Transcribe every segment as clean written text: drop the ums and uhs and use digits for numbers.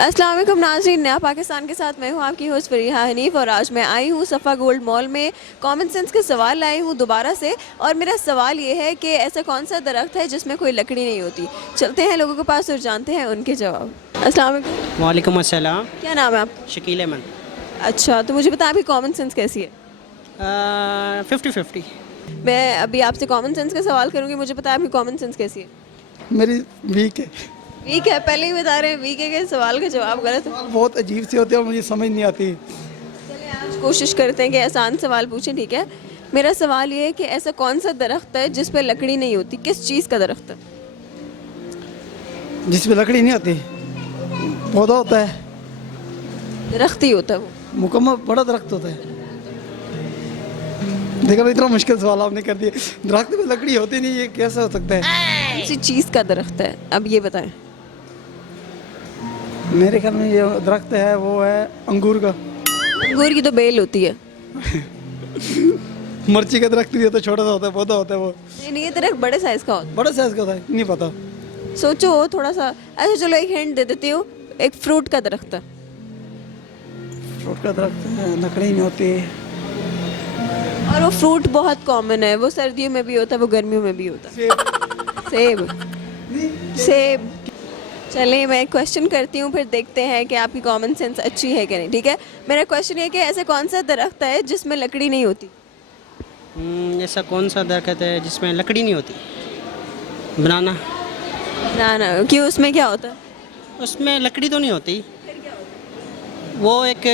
अस्सलाम वालेकुम नाज़रीन, नया पाकिस्तान के साथ मैं हूँ आपकी होस्ट फरीहा हनीफ और आज मैं आई हूँ सफ़ा गोल्ड मॉल में कॉमन सेंस के सवाल लाई हूँ दोबारा से। और मेरा सवाल ये है कि ऐसा कौन सा दरख्त है जिसमें कोई लकड़ी नहीं होती। चलते हैं लोगों के पास और जानते हैं उनके जवाब। अस्सलाम वालेकुम। वालेकुम अस्सलाम। क्या नाम है आप? शकील अहमद। अच्छा, तो मुझे बताएं आपकी कॉमन सेंस कैसी है? 50-50। मैं अभी आपसे कॉमन सेंस का सवाल करूँगी, मुझे बताएं आपकी कॉमन सेंस कैसी है? मेरी वीक है। वीक है? पहले ही बता रहे हैं वीक है कि सवाल का जवाब गलत है। सवाल बहुत अजीब से होते हैं और मुझे समझ नहीं आती। चलिए आज कोशिश करते हैं कि आसान सवाल पूछें, ठीक है? मेरा सवाल ये है कि ऐसा कौन सा दरख्त है जिस पे लकड़ी नहीं होती? किस चीज़ का दरख्त है? जिस पे लकड़ी नहीं होती पौधा होता है, दरख्त ही होता है वो। मुकम्मल बड़ा दरख्त होता है। देखो इतना मुश्किल सवाल आपने कर दिया। दरख्त में लकड़ी होती नहीं, ये कैसे हो सकता है? कौन सी चीज़ का दरख्त है, अब ये बताएं। मेरे ख्याल में ये दरख्त है, वो है अंगूर का। अंगूर की तो बेल होती है। मिर्ची का दरख्त भी होता है, छोटा सा होता है, पौधा होता है वो। नहीं, ये दरख्त बड़े साइज का होता बड़ा साइज का होता है, नहीं पता। है। सोचो थोड़ा सा। अच्छा चलो एक हिंट दे देती हूँ, एक फ्रूट का दरख्त है। फ्रूट का दरख्त है, लकड़ी नहीं होती। और वो फ्रूट बहुत कॉमन है, वो सर्दियों में भी होता है, वो गर्मियों में भी होता है। सेब। सेब। चलिए मैं एक क्वेश्चन करती हूँ, फिर देखते हैं कि आपकी कॉमन सेंस अच्छी है कि नहीं, ठीक है? मेरा क्वेश्चन ये है कि ऐसा कौन सा दरख्त है जिसमें लकड़ी नहीं होती? ऐसा कौन सा दरख्त है जिसमें लकड़ी नहीं होती? बनाना। ना ना, क्यों, उसमें क्या होता है? उसमें लकड़ी तो नहीं होती। वो एक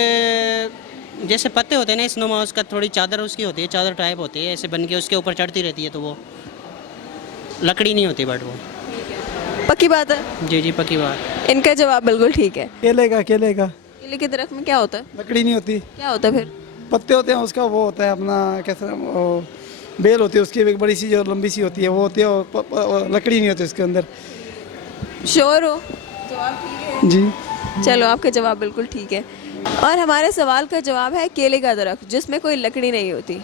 जैसे पत्ते होते हैं ना, इस नुमा, उसका थोड़ी चादर उसकी होती है, चादर टाइप होती है, ऐसे बन के उसके ऊपर चढ़ती रहती है, तो वो लकड़ी नहीं होती, बट वो। पक्की बात है? जी जी, पक्की बात। इनका जवाब बिल्कुल ठीक है। केले का। केले के दरख्त में क्या होता है? लकड़ी नहीं होती, क्या होता है फिर? पत्ते होते हैं, उसका वो होता है अपना, कैसे वो बेल होती है उसकी, एक बड़ी सी जो लंबी सी होती है वो होती है, और लकड़ी नहीं होती उसके अंदर। श्योर हो? जवाब ठीक है? जी। चलो आपका जवाब बिल्कुल ठीक है। और हमारे सवाल का जवाब है केले का दरख्त जिसमें कोई लकड़ी नहीं होती।